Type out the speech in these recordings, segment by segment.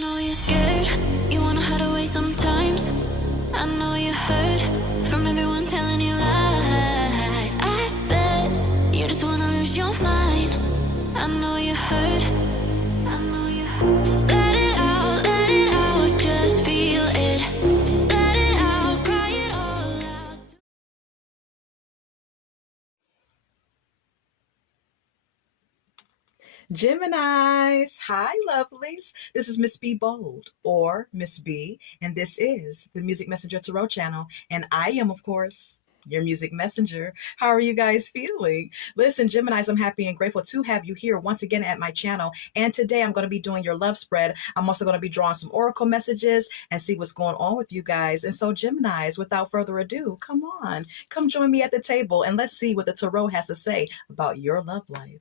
know you're scared, you wanna hide away sometimes. I know you hurt from everyone telling you lies. I bet you just wanna lose your mind. I know you hurt, I know you hurt. Let it out, just feel it. Let it out, cry it all out. Geminis, hi lovelies. This is Miss B Bold or Miss B, and this is the Music Messenger Tarot channel. And I am, of course, your music messenger. How are you guys feeling? Listen, Geminis, I'm happy and grateful to have you here once again at my channel. And today I'm going to be doing your love spread. I'm also going to be drawing some oracle messages and see what's going on with you guys. And so, Geminis, without further ado, come on, come join me at the table and let's see what the tarot has to say about your love life.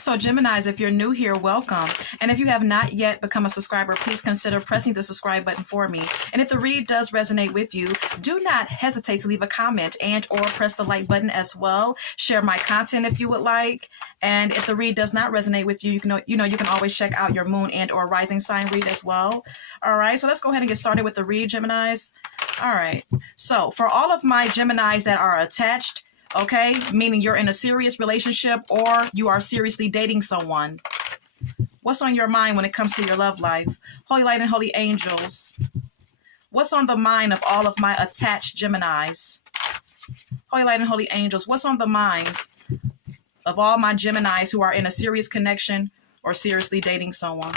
So Geminis, if you're new here, welcome. And if you have not yet become a subscriber, please consider pressing the subscribe button for me. And if the read does resonate with you, do not hesitate to leave a comment and or press the like button as well. Share my content if you would like. And if the read does not resonate with you, you can always check out your moon and or rising sign read as well. All right, so let's go ahead and get started with the read, Geminis. All right, so for all of my Geminis that are attached, okay, meaning you're in a serious relationship or you are seriously dating someone, what's on your mind when it comes to your love life? Holy light and holy angels, what's on the mind of all of my attached Geminis? Holy light and holy angels, what's on the minds of all my Geminis who are in a serious connection or seriously dating someone?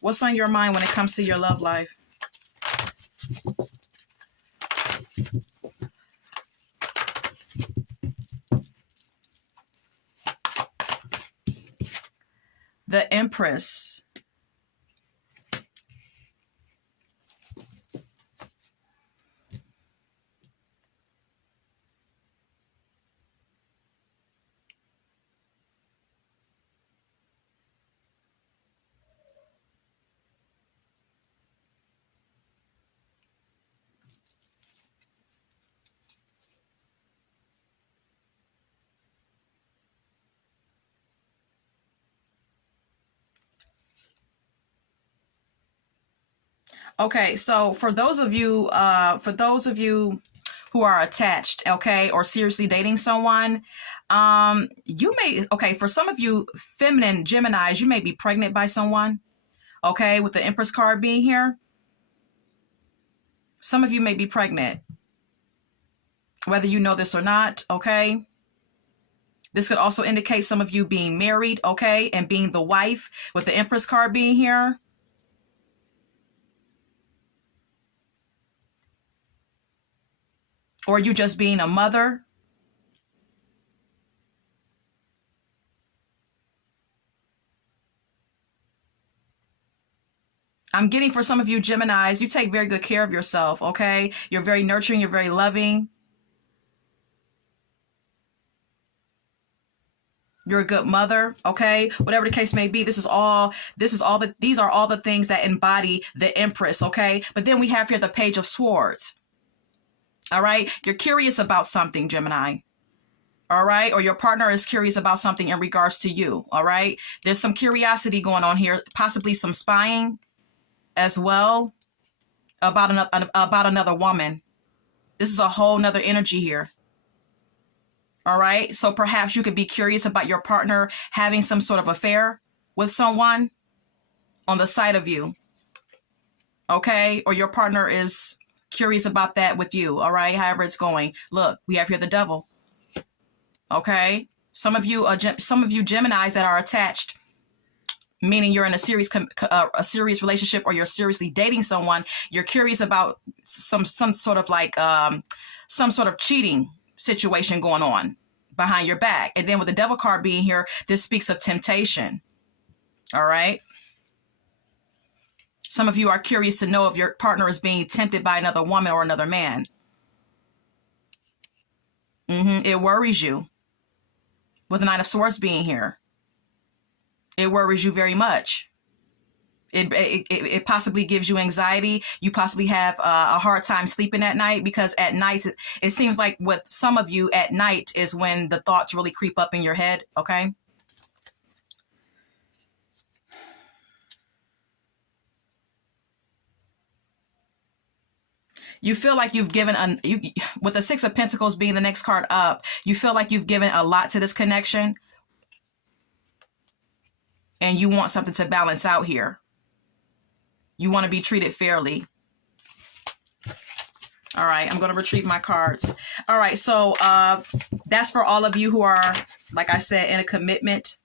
What's on your mind when it comes to your love life? The Empress. Okay, so for those of you who are attached, okay, or seriously dating someone, you may, okay, for some of you feminine Geminis, you may be pregnant by someone, okay, with the Empress card being here. Some of you may be pregnant, whether you know this or not, okay. This could also indicate some of you being married, okay, and being the wife with the Empress card being here. Or you just being a mother. I'm getting for some of you Geminis, you take very good care of yourself, okay? You're very nurturing, you're very loving. You're a good mother, okay? Whatever the case may be, these are all the things that embody the Empress, okay? But then we have here the Page of Swords. All right, you're curious about something, Gemini. All right, or your partner is curious about something in regards to you. All right, there's some curiosity going on here, possibly some spying as well about another woman. This is a whole nother energy here. All right, so perhaps you could be curious about your partner having some sort of affair with someone on the side of you. Okay, or your partner is curious about that with you, all right, however it's going. Look, we have here the Devil. Okay, some of you Geminis that are attached, meaning you're in a serious relationship or you're seriously dating someone, you're curious about some sort of like some sort of cheating situation going on behind your back. And then with the Devil card being here, this speaks of temptation. All right, some of you are curious to know if your partner is being tempted by another woman or another man. It worries you. With the Knight of Swords being here, it worries you very much. It possibly gives you anxiety. You possibly have a hard time sleeping at night, because at night, it seems like with some of you at night is when the thoughts really creep up in your head, okay? You feel like you've given, with the Six of Pentacles being the next card up, you feel like you've given a lot to this connection. And you want something to balance out here. You want to be treated fairly. All right, I'm going to retrieve my cards. All right, so that's for all of you who are, like I said, in a commitment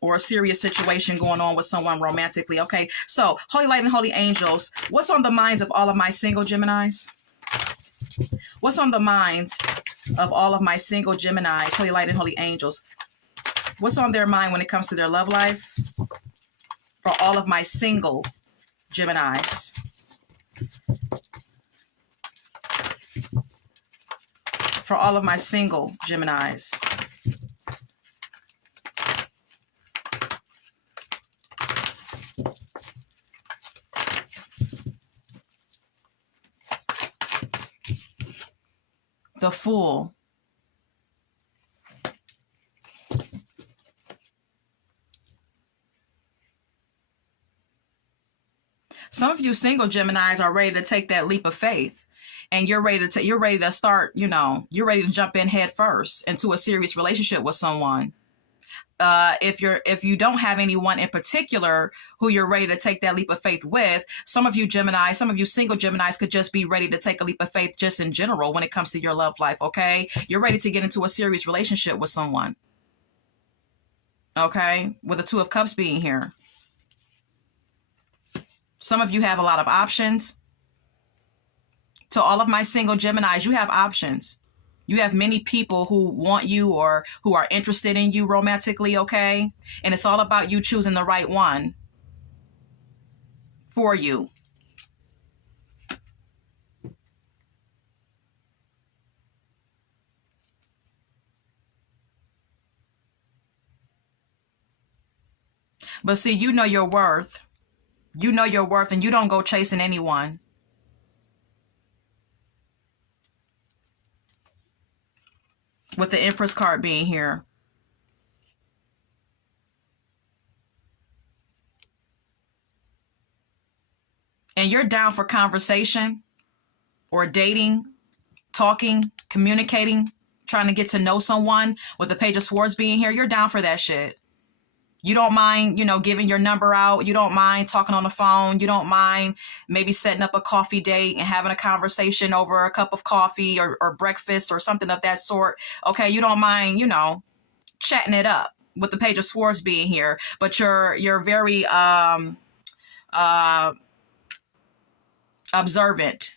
or a serious situation going on with someone romantically. Okay, so Holy Light and Holy Angels, what's on the minds of all of my single Geminis? What's on the minds of all of my single Geminis, Holy Light and Holy Angels? What's on their mind when it comes to their love life? For all of my single Geminis. For all of my single Geminis. The Fool. Some of you single Geminis are ready to take that leap of faith, and you're ready to start, you're ready to jump in head first into a serious relationship with someone. If you don't have anyone in particular who you're ready to take that leap of faith with, some of you single Geminis could just be ready to take a leap of faith just in general when it comes to your love life. Okay, you're ready to get into a serious relationship with someone. Okay, with the Two of Cups being here. Some of you have a lot of options. To all of my single Geminis, you have options. You have many people who want you or who are interested in you romantically, okay? And it's all about you choosing the right one for you. But see, you know your worth. You know your worth, and you don't go chasing anyone. With the Empress card being here. And you're down for conversation or dating, talking, communicating, trying to get to know someone. With the Page of Swords being here, you're down for that shit. You don't mind, giving your number out. You don't mind talking on the phone. You don't mind maybe setting up a coffee date and having a conversation over a cup of coffee or breakfast or something of that sort. Okay, you don't mind, chatting it up with the Page of Swords being here. But you're very observant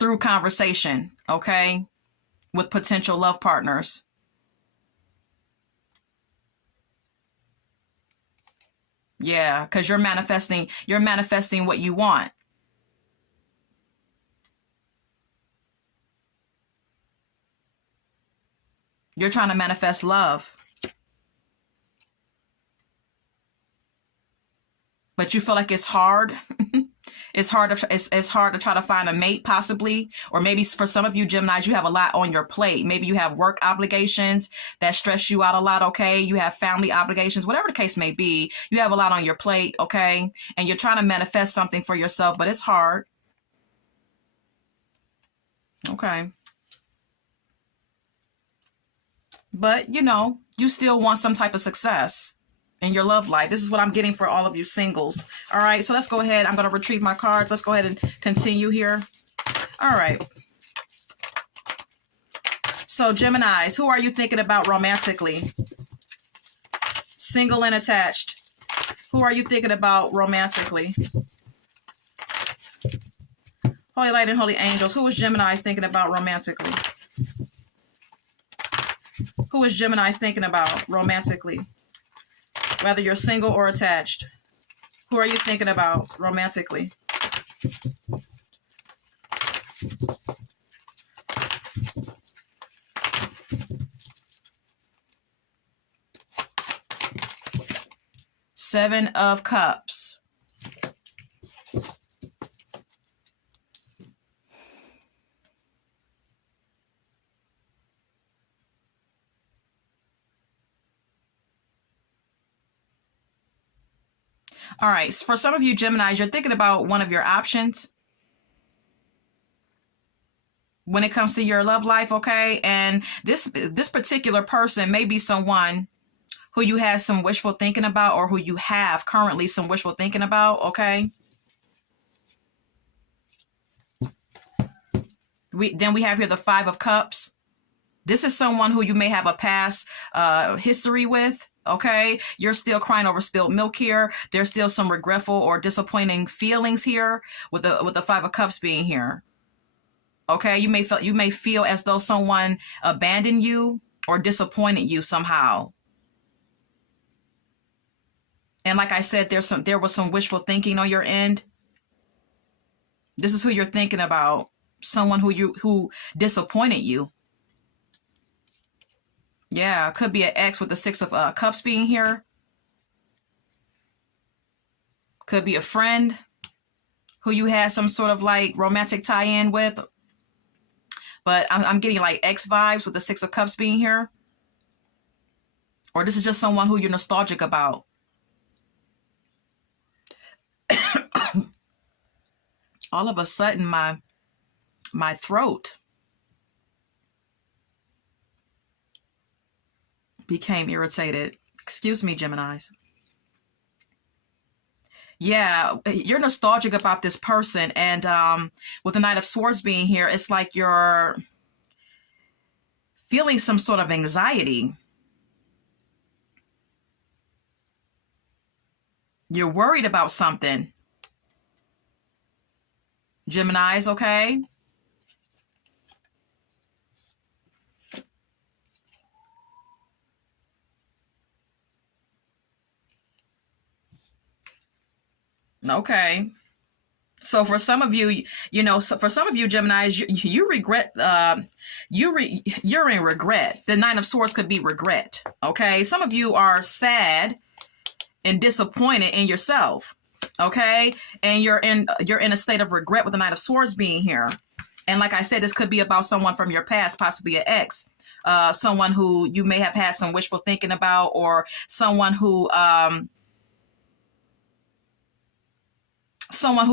through conversation, okay, with potential love partners. Yeah, because you're manifesting what you want. You're trying to manifest love. But you feel like it's hard. It's hard to try to find a mate, possibly. Or maybe for some of you Geminis, you have a lot on your plate. Maybe you have work obligations that stress you out a lot, okay? You have family obligations, whatever the case may be. You have a lot on your plate, okay? And you're trying to manifest something for yourself, but it's hard. Okay. But, you still want some type of success in your love life. This is what I'm getting for all of you singles. All right, so let's go ahead. I'm going to retrieve my cards. Let's go ahead and continue here. All right. So Geminis, who are you thinking about romantically? Single and attached. Who are you thinking about romantically? Holy Light and Holy Angels. Who is Geminis thinking about romantically? Who is Geminis thinking about romantically? Whether you're single or attached. Who are you thinking about romantically? Seven of Cups. All right. For some of you Geminis, you're thinking about one of your options when it comes to your love life, okay? And this particular person may be someone who you had some wishful thinking about, or who you have currently some wishful thinking about, okay? Then we have here the Five of Cups. This is someone who you may have a past history with, okay? You're still crying over spilled milk here. There's still some regretful or disappointing feelings here with the Five of Cups being here. Okay, you may feel as though someone abandoned you or disappointed you somehow. And like I said, there was some wishful thinking on your end. This is who you're thinking about. Someone who disappointed you. Yeah, could be an ex with the Six of Cups being here. Could be a friend who you had some sort of like romantic tie-in with. But I'm getting like ex vibes with the Six of Cups being here. Or this is just someone who you're nostalgic about. All of a sudden, my throat became irritated. Excuse me, Geminis. Yeah, you're nostalgic about this person. And with the Knight of Swords being here, it's like you're feeling some sort of anxiety. You're worried about something. Geminis, okay? Okay. So for some of you, for some of you Geminis, you regret, you're in regret. The Nine of Swords could be regret. Okay. Some of you are sad and disappointed in yourself. Okay. And you're in a state of regret with the Knight of Swords being here. And like I said, this could be about someone from your past, possibly an ex, someone who you may have had some wishful thinking about, or someone who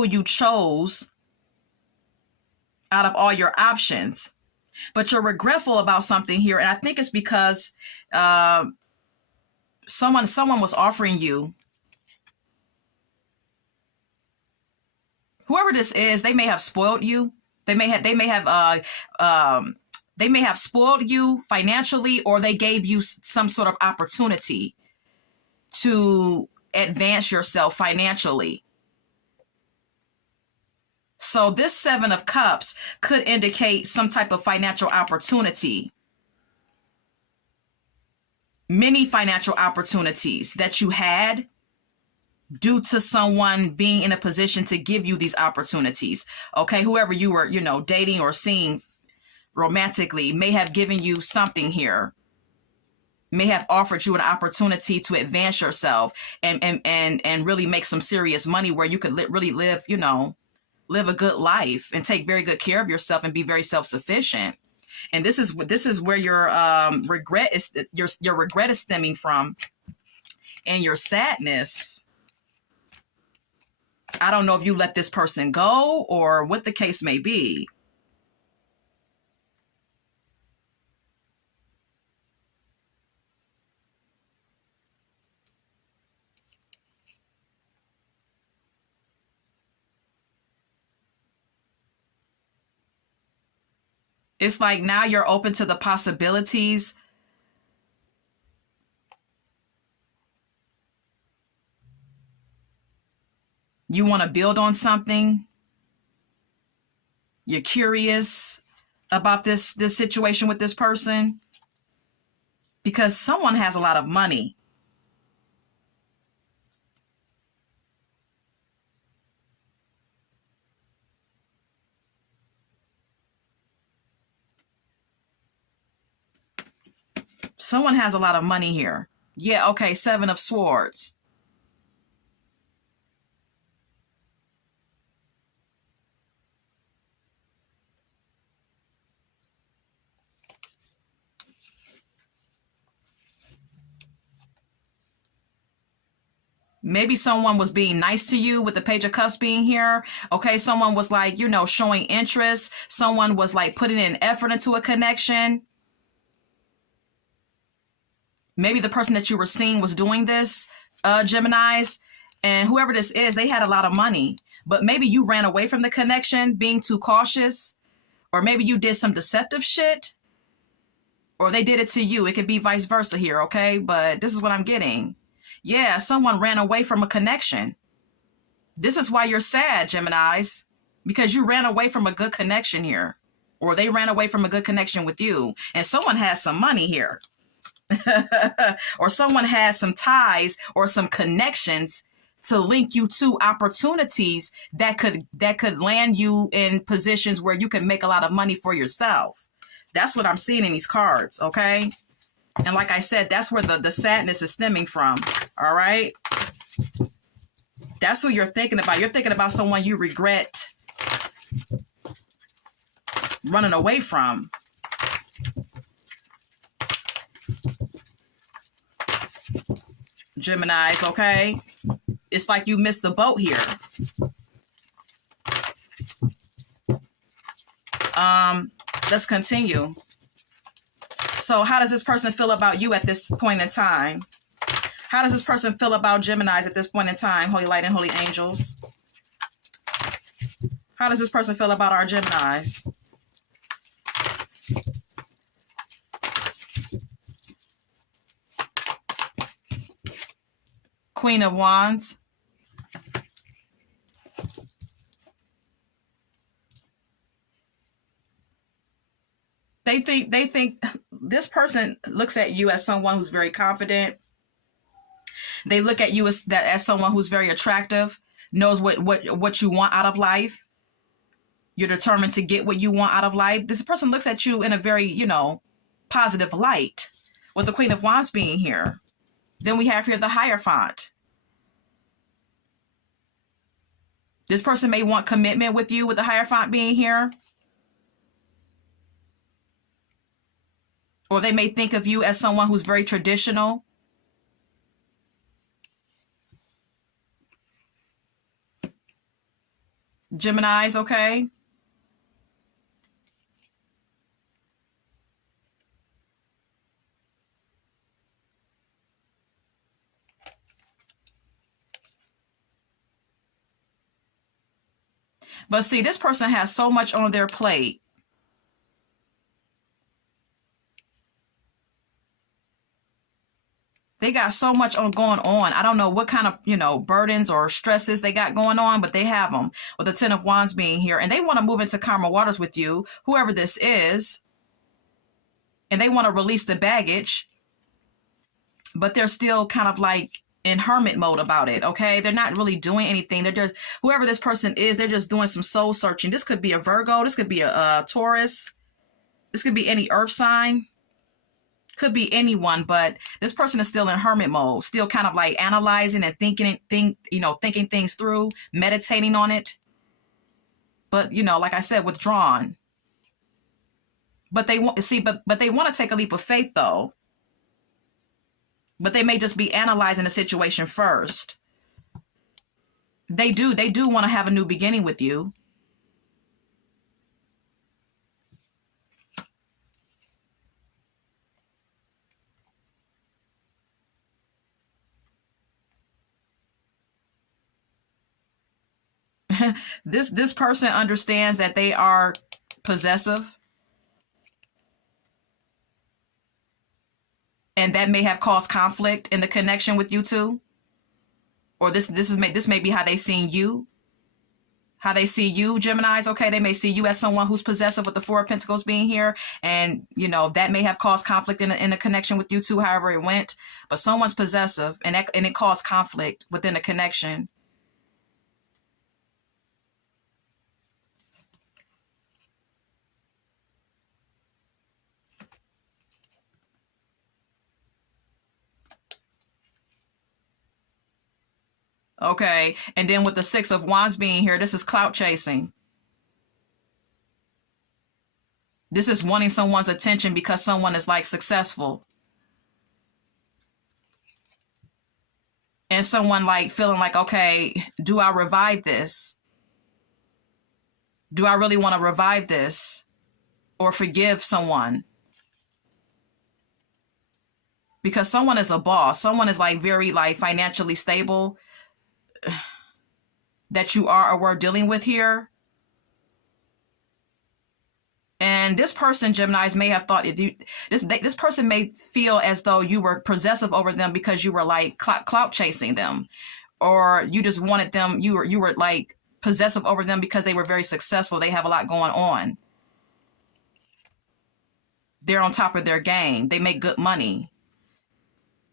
you chose out of all your options, but you're regretful about something here. And I think it's because someone was offering you, whoever this is, they may have spoiled you. They may have spoiled you financially, or they gave you some sort of opportunity to advance yourself financially. So this Seven of Cups could indicate some type of financial opportunity. Many financial opportunities that you had due to someone being in a position to give you these opportunities. Okay, whoever you were, dating or seeing romantically may have given you something here. May have offered you an opportunity to advance yourself and really make some serious money where you could really live, live a good life and take very good care of yourself and be very self-sufficient. And this is where your regret is stemming from, and your sadness. I don't know if you let this person go or what the case may be. It's like now you're open to the possibilities. You want to build on something. You're curious about this situation with this person because someone has a lot of money. Someone has a lot of money here. Yeah, okay, Seven of Swords. Maybe someone was being nice to you with the Page of Cups being here. Okay, someone was like, you know, showing interest. Someone was like putting in effort into a connection. Maybe the person that you were seeing was doing this, Geminis, and whoever this is, they had a lot of money. But maybe you ran away from the connection, being too cautious, or maybe you did some deceptive shit, or they did it to you. It could be vice versa here, okay? But this is what I'm getting. Yeah, someone ran away from a connection. This is why you're sad, Geminis, because you ran away from a good connection here, or they ran away from a good connection with you, and someone has some money here. Or someone has some ties or some connections to link you to opportunities that could land you in positions where you can make a lot of money for yourself. That's what I'm seeing in these cards, okay? And like I said, that's where the sadness is stemming from, all right? That's who you're thinking about. You're thinking about someone you regret running away from. Geminis, okay? It's like you missed the boat here. Let's continue. So how does this person feel about you at this point in time? How does this person feel about Geminis at this point in time, Holy Light and Holy Angels? How does this person feel about our Geminis? Queen of Wands. They think this person looks at you as someone who's very confident. They look at you as someone who's very attractive, knows what you want out of life. You're determined to get what you want out of life. This person looks at you in a very, you know, positive light, with the Queen of Wands being here. Then we have here the Hierophant. This person may want commitment with you with the Hierophant being here. Or they may think of you as someone who's very traditional. Geminis, okay? But see, this person has so much on their plate. They got so much going on. I don't know what kind of, you know, burdens or stresses they got going on, but they have them with the Ten of Wands being here. And they want to move into calmer waters with you, whoever this is. And they want to release the baggage, but they're still kind of like in hermit mode about it, okay? They're not really doing anything. They're just, whoever this person is, they're just doing some soul searching. This could be a Virgo. This could be a Taurus. This could be any earth sign. Could be anyone, but this person is still in hermit mode, still kind of like analyzing and thinking things through, meditating on it. But, you know, like I said, withdrawn. But they want but they want to take a leap of faith though. But they may just be analyzing the situation first. They do want to have a new beginning with you. This person understands that they are possessive, and that may have caused conflict in the connection with you two. Or this may be how they see you. How they see you, Geminis, okay? They may see you as someone who's possessive with the Four of Pentacles being here. And, you know, that may have caused conflict in the connection with you two, however it went. But someone's possessive, and it caused conflict within the connection. Okay, and then with the Six of Wands being here, this is clout chasing. This is wanting someone's attention because someone is like successful. And someone like feeling like, okay, do I revive this? Do I really want to revive this or forgive someone? Because someone is a boss. Someone is like very like financially stable that you are or were dealing with here. And this person, Geminis, may have thought that this person may feel as though you were possessive over them because you were like clout chasing them, or you just wanted them. You were like possessive over them because they were very successful. They have a lot going on. They're on top of their game. They make good money.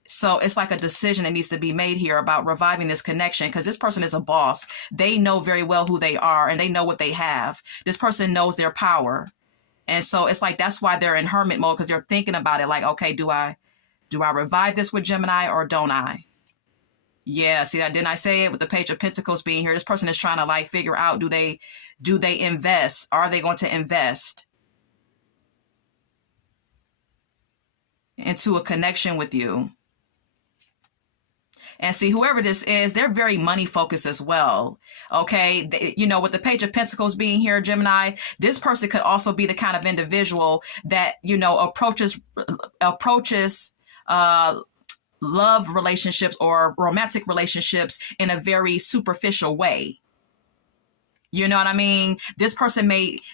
So it's like a decision that needs to be made here about reviving this connection, because this person is a boss. They know very well who they are and they know what they have. This person knows their power. And so it's like, that's why they're in hermit mode, because they're thinking about it like, okay, do I revive this with Gemini or don't I? Yeah, see that? Didn't I say it with the Page of Pentacles being here? This person is trying to like figure out, do they invest? Are they going to invest into a connection with you? And see, whoever this is, they're very money focused as well. Okay. With the Page of Pentacles being here, Gemini, this person could also be the kind of individual that, approaches love relationships or romantic relationships in a very superficial way. You know what I mean? This person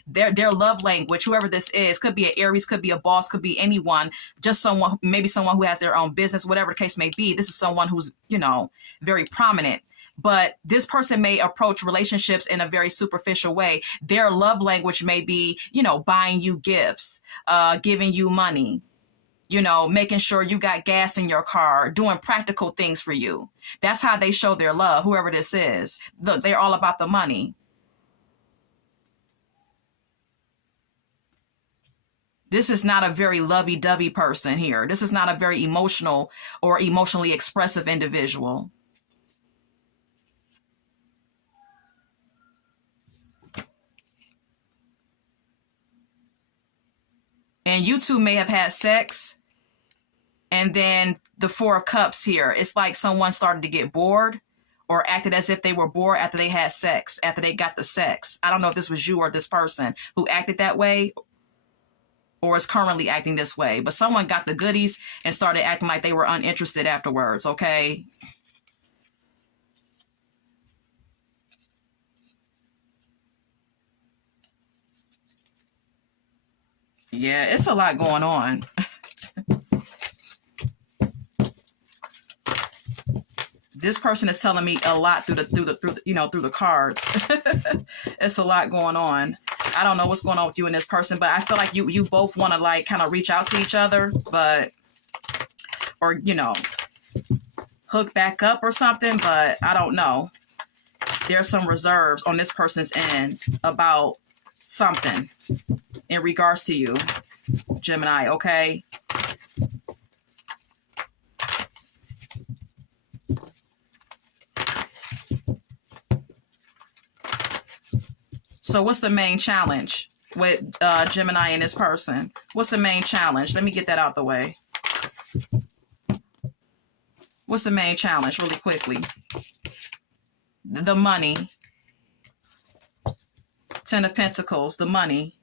their love language, whoever this is, could be an Aries, could be a boss, could be anyone, just someone, maybe someone who has their own business, whatever the case may be. This is someone who's, very prominent. But this person may approach relationships in a very superficial way. Their love language may be, buying you gifts, giving you money, making sure you got gas in your car, doing practical things for you. That's how they show their love, whoever this is. Look, they're all about the money. This is not a very lovey-dovey person here. This is not a very emotional or emotionally expressive individual. And you two may have had sex. And then the Four of Cups here. It's like someone started to get bored or acted as if they were bored after they had sex, after they got the sex. I don't know if this was you or this person who acted that way or is currently acting this way, but someone got the goodies and started acting like they were uninterested afterwards, okay? Yeah, it's a lot going on. This person is telling me a lot through the cards. It's a lot going on. I don't know what's going on with you and this person, but I feel like you both want to like kind of reach out to each other, or hook back up or something, but I don't know. There's some reserves on this person's end about something in regards to you, Gemini, okay? So what's the main challenge with Gemini and this person? What's the main challenge? Let me get that out the way. What's the main challenge really quickly? The money. Ten of Pentacles, the money.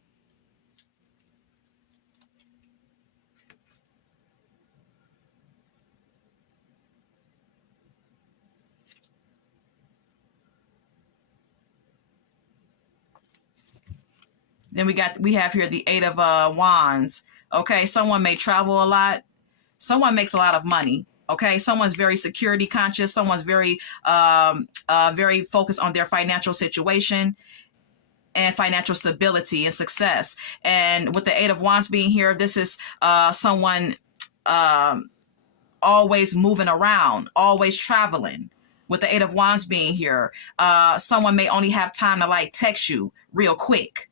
Then we have here the Eight of Wands. Okay, someone may travel a lot. Someone makes a lot of money. Okay, someone's very security conscious. Someone's very very focused on their financial situation and financial stability and success. And with the Eight of Wands being here, this is someone always moving around, always traveling. With the Eight of Wands being here, someone may only have time to like text you real quick,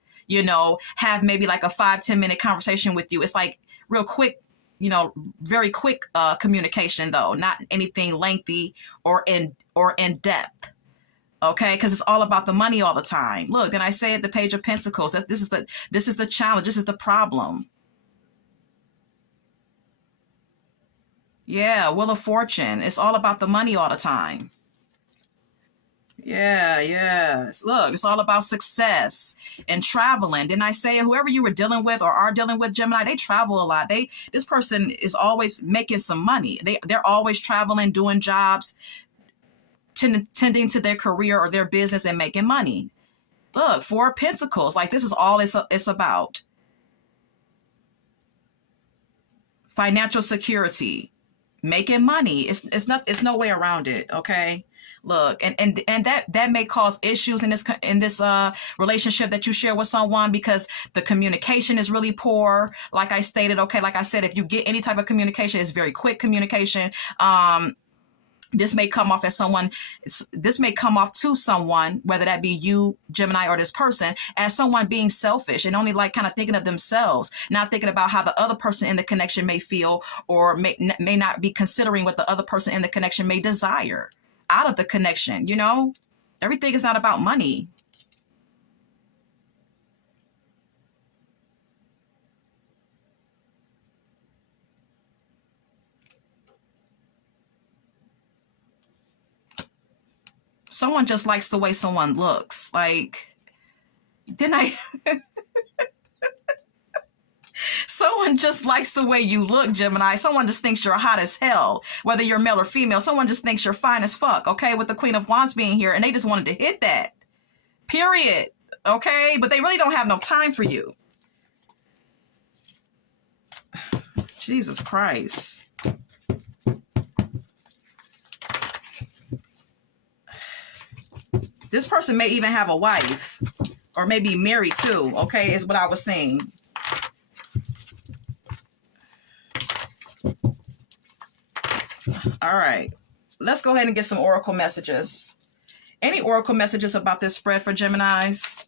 have maybe like a 5-10 minute conversation with you. It's like real quick, very quick communication though, not anything lengthy or in depth. Okay, because it's all about the money all the time. Look, then I say at the Page of Pentacles that this is the challenge. This is the problem. Yeah, Wheel of Fortune. It's all about the money all the time. Yeah, yeah. Look, it's all about success and traveling. Didn't I say whoever you were dealing with or are dealing with, Gemini, they travel a lot. This person is always making some money. They're always traveling, doing jobs, tending to their career or their business and making money. Look, Four of Pentacles. Like this is all it's about. Financial security, making money. It's no way around it. Okay. Look, and that may cause issues in this relationship that you share with someone because the communication is really poor. Like I stated, okay, like I said, if you get any type of communication, it's very quick communication. This may come off as someone, this may come off to someone, whether that be you, Gemini, or this person, as someone being selfish and only like kind of thinking of themselves, not thinking about how the other person in the connection may feel or may not be considering what the other person in the connection may desire out of the connection. You know, everything is not about money. Someone just likes the way someone looks. Like, didn't I? Someone just likes the way you look, Gemini. Someone just thinks you're hot as hell, whether you're male or female. Someone just thinks you're fine as fuck, okay, with the Queen of Wands being here, and they just wanted to hit that. Period. Okay? But they really don't have no time for you. Jesus Christ. This person may even have a wife or maybe married too, okay, is what I was saying. All right, let's go ahead and get some oracle messages. Any oracle messages about this spread for Geminis?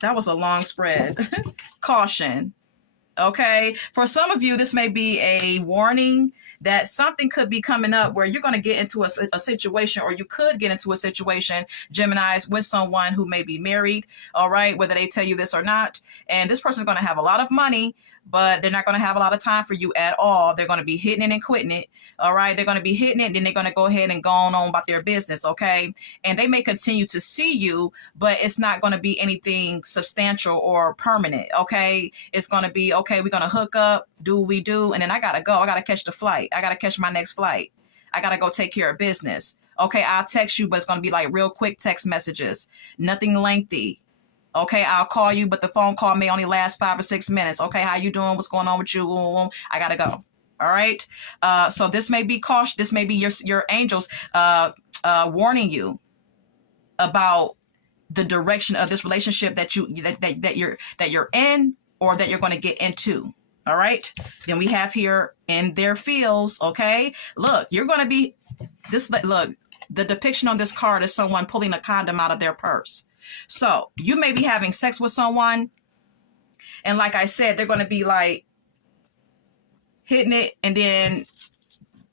That was a long spread. Caution. Okay, for some of you, this may be a warning that something could be coming up where you're going to get into a situation, or you could get into a situation, Geminis, with someone who may be married, all right, whether they tell you this or not. And this person is going to have a lot of money, but they're not going to have a lot of time for you at all. They're going to be hitting it and quitting it, all right? They're going to be hitting it, then they're going to go ahead and go on about their business, okay? And they may continue to see you, but it's not going to be anything substantial or permanent, okay? It's going to be, okay, we're going to hook up, do what we do, and then I got to go. I got to catch the flight. I got to catch my next flight. I got to go take care of business. Okay, I'll text you, but it's going to be like real quick text messages. Nothing lengthy. Okay, I'll call you, but the phone call may only last 5 or 6 minutes. Okay, how you doing? What's going on with you? I got to go. All right. So this may be caution. This may be your angels warning you about the direction of this relationship that you're in, or that you're going to get into. All right. Then we have here in their fields. Okay. Look, you're going to be this. Look, the depiction on this card is someone pulling a condom out of their purse. So you may be having sex with someone, and like I said, they're going to be like hitting it, and then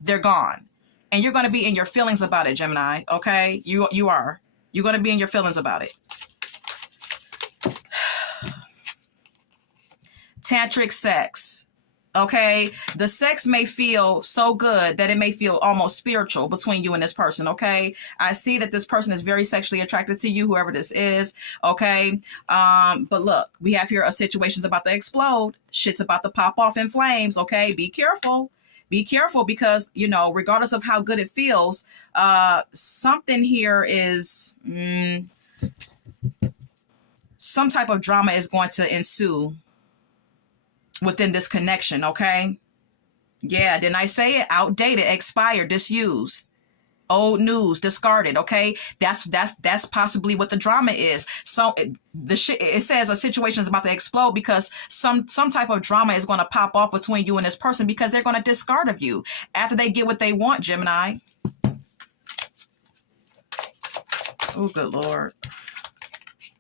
they're gone, and you're going to be in your feelings about it, Gemini. Okay, you're going to be in your feelings about it. Tantric sex. Okay, the sex may feel so good that it may feel almost spiritual between you and this person. Okay, I see that this person is very sexually attracted to you, whoever this is. Okay, but look, we have here a situation's about to explode. Shit's about to pop off in flames. Okay, be careful. Be careful, because, you know, regardless of how good it feels, something here is some type of drama is going to ensue within this connection. Okay, yeah, didn't I say it? Outdated, expired, disused, old news, discarded. Okay, that's possibly what the drama is. So it says a situation is about to explode because some type of drama is going to pop off between you and this person, because they're going to discard of you after they get what they want, Gemini. Oh, good Lord.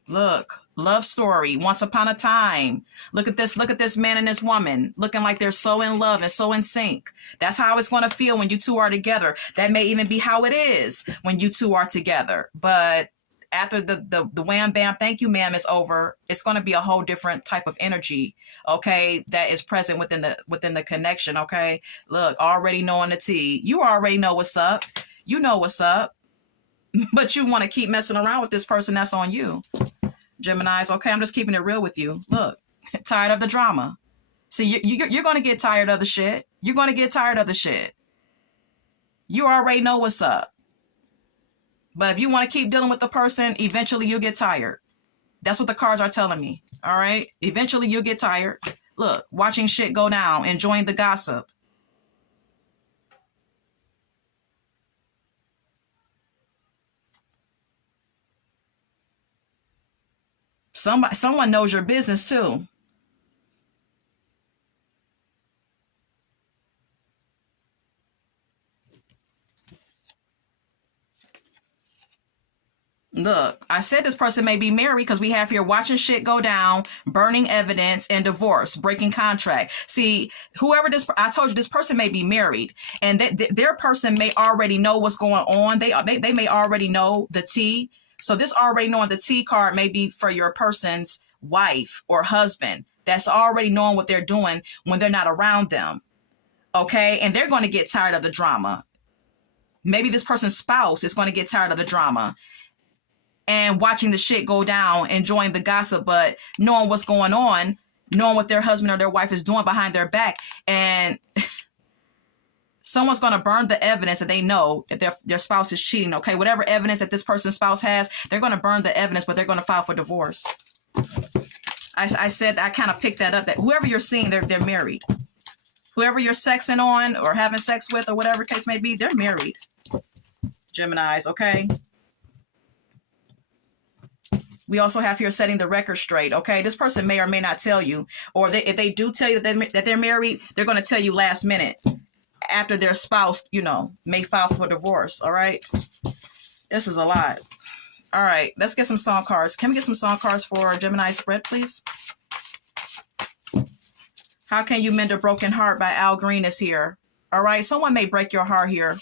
Look, love story, once upon a time. Look at this man and this woman looking like they're so in love and so in sync. That's how it's going to feel when you two are together. That may even be how it is when you two are together. But after the wham bam thank you ma'am is over, it's going to be a whole different type of energy, okay, that is present within the connection. Okay, look, already knowing the tea, you already know what's up, you know what's up, but you want to keep messing around with this person. That's on you, Geminis. Okay, I'm just keeping it real with you. Look, tired of the drama. See, you're going to get tired of the shit. You're going to get tired of the shit. You already know what's up. But if you want to keep dealing with the person, eventually you'll get tired. That's what the cards are telling me. All right? Eventually you'll get tired. Look, watching shit go down, enjoying the gossip. Someone knows your business too. Look, I said this person may be married because we have here watching shit go down, burning evidence, and divorce, breaking contract. See, whoever I told you, this person may be married, and their person may already know what's going on. They may already know the tea. So this already knowing the tea card may be for your person's wife or husband that's already knowing what they're doing when they're not around them. Okay, and they're going to get tired of the drama. Maybe this person's spouse is going to get tired of the drama and watching the shit go down, enjoying the gossip, but knowing what's going on, knowing what their husband or their wife is doing behind their back. And someone's going to burn the evidence that they know that their spouse is cheating. Okay, whatever evidence that this person's spouse has, they're going to burn the evidence, but they're going to file for divorce. I said, I kind of picked that up, that whoever you're seeing, they're married. Whoever you're sexing on or having sex with or whatever case may be, they're married. Geminis, okay? We also have here setting the record straight. Okay, this person may or may not tell you, or if they do tell you that they're married, they're going to tell you last minute after their spouse, may file for divorce. All right, this is a lot. All right, let's get some song cards. Can we get some song cards for Gemini spread, please? How Can You Mend a Broken Heart by Al Green is here. All right, someone may break your heart here.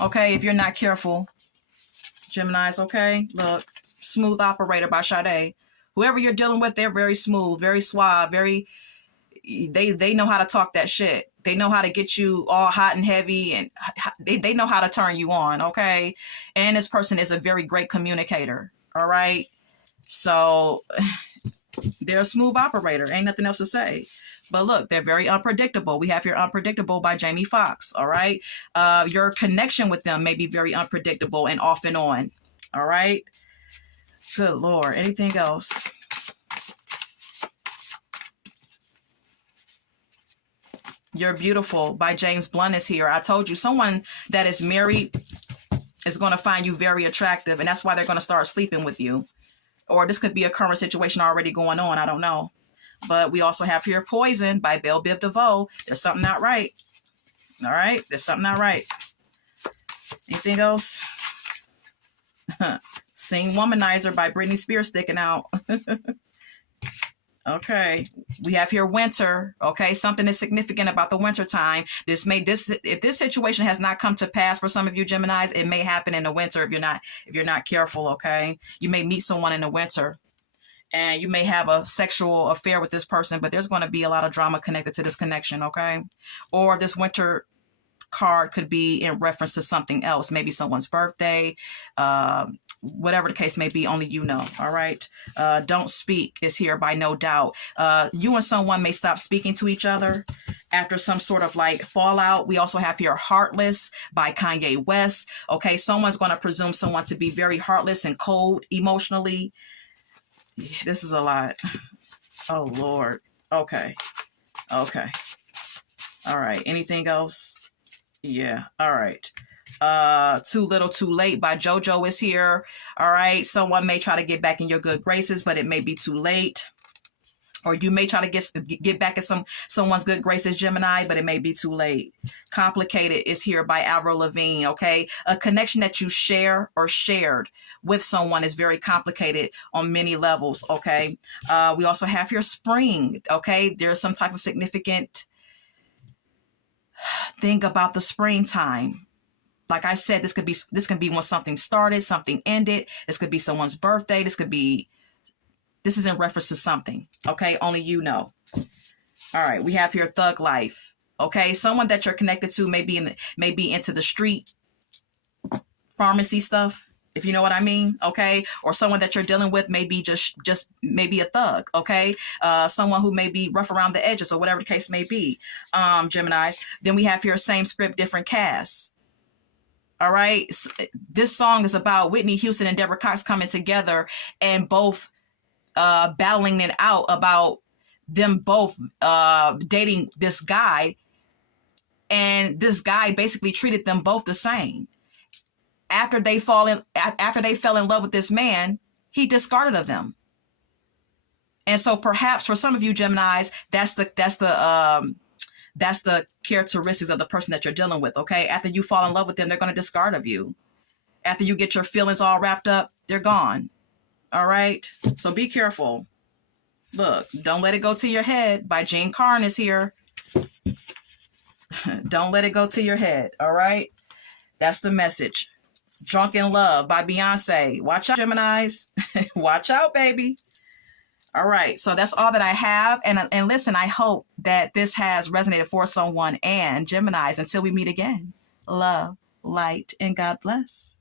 Okay, if you're not careful, Geminis. Okay, look. Smooth Operator by Sade. Whoever you're dealing with, they're very smooth, very suave, they know how to talk that shit. They know how to get you all hot and heavy, and they know how to turn you on, okay? And this person is a very great communicator, all right? So they're a smooth operator. Ain't nothing else to say. But look, they're very unpredictable. We have here Unpredictable by Jamie Foxx, all right? Your connection with them may be very unpredictable and off and on, all right? Good Lord. Anything else? You're Beautiful by James Blunt is here. I told you, someone that is married is going to find you very attractive, and that's why they're going to start sleeping with you. Or this could be a current situation already going on. I don't know. But we also have here Poison by Belle Biv DeVoe. There's something not right. All right? There's something not right. Anything else? Sing Womanizer by Britney Spears sticking out. Okay, we have here Winter. Okay, something is significant about the winter time. If this situation has not come to pass for some of you Geminis, it may happen in the winter if you're not careful. Okay, you may meet someone in the winter, and you may have a sexual affair with this person, but there's going to be a lot of drama connected to this connection. Okay, or this winter card could be in reference to something else, maybe someone's birthday, whatever the case may be, only you know. All right. Don't Speak is here by No Doubt. You and someone may stop speaking to each other after some sort of like fallout. We also have here Heartless by Kanye West. Okay, someone's going to presume someone to be very heartless and cold emotionally. This is a lot. Oh Lord. Okay. All right, anything else? Yeah. All right. Too Little Too Late by JoJo is here. All right. Someone may try to get back in your good graces, but it may be too late. Or you may try to get back at someone's good graces, Gemini, but it may be too late. Complicated is here by Avril Lavigne. Okay. A connection that you share or shared with someone is very complicated on many levels. Okay. We also have here Spring. Okay. There's some type of significant thing about the springtime. Like I said, this can be when something started, something ended. This could be someone's birthday. This is in reference to something. Okay, only you know. All right, we have here thug life. Okay, someone that you're connected to may be into the street pharmacy stuff, if you know what I mean. Okay, or someone that you're dealing with may be just maybe a thug. Okay, someone who may be rough around the edges or whatever the case may be. Geminis. Then we have here same script, different cast. All right, this song is about Whitney Houston and Deborah Cox coming together and both battling it out about them both dating this guy, and this guy basically treated them both the same. After they fell in love with this man, he discarded of them. And so perhaps for some of you Geminis, that's the characteristics of the person that you're dealing with. Okay, after you fall in love with them, they're going to discard of you. After you get your feelings all wrapped up, they're gone. All right, so be careful. Look, Don't Let It Go to Your Head by Jean Carn is here. Don't let it go to your head. All right, that's the message. Drunk in Love by Beyonce. Watch out, Geminis. Watch out, baby. All right, so that's all that I have. And listen, I hope that this has resonated for someone. And Geminis, until we meet again, love, light, and God bless.